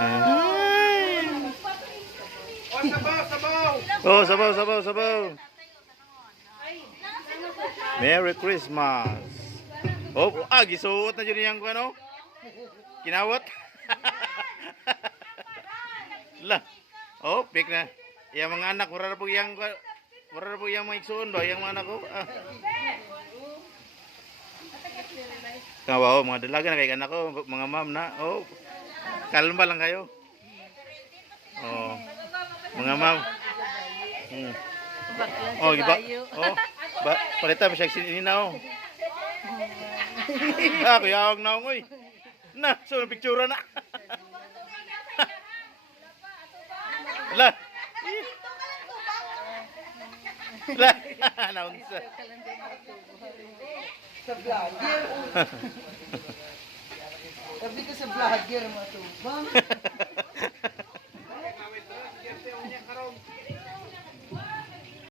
Ay. Oh, sabaw, sabaw. Oh, sabaw, sabaw, sabaw. Merry Christmas. Oh, gisuot na dyan yung ano? Kinawat. Lah. Oh, pik na. Yang mga anak, wala na po yung mga iksuon ba? Yang mga anak ko. Ah. Kawaw, mga dalaga na kay anak ko, mga ma'am na. Oh, kalma lang kayo. Oh, mga ma'am. Hmm. Oh, giba. Oh, palita pa siya sininaw. Ah, kuyawag na ako eh. Na, so picture na. Lah. Lah, naunsa. Sa vlogger. Sabi ko sa vlogger matubang.